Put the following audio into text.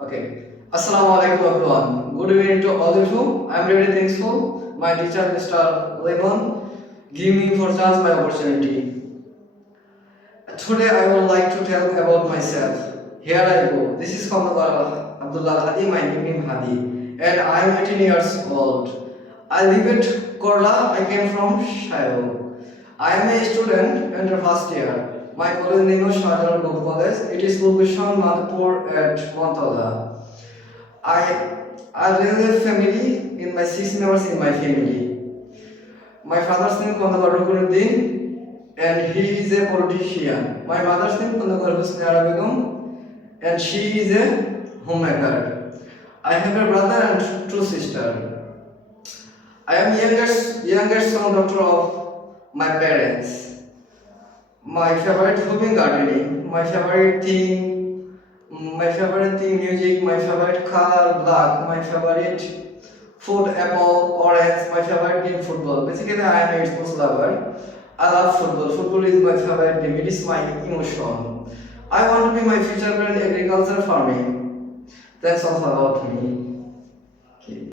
Okay. Assalamu alaikum everyone. Good evening to all of you. I am really thankful my teacher Mr. Lemon give me for chance my opportunity. Today I would like to tell about myself. Here I go. This is Khamdullah Abdullah Hadi, my nickname Hadi, and I am 18 years old. I live at Korla. I came from Shayol. I am a student in the first year. My college name is Shahjalan Group College. It is location Madhpur at Montala. I I really have family in my 6 members in my family. My father's name Kondakar Rukunuddin and he is a politician. My mother's name Kondakar Husniara Begum and she is a homemaker. I have a brother and two sisters. I am youngest son daughter of my parents. My favorite hobby gardening. My favorite thing music. My favorite color black. My favorite food apple, orange. My favorite game football. Basically, I am a sports lover. I love football. Football is my favorite game. It is my emotion. I want to be my future plan agriculture farming. That's all about me. Okay.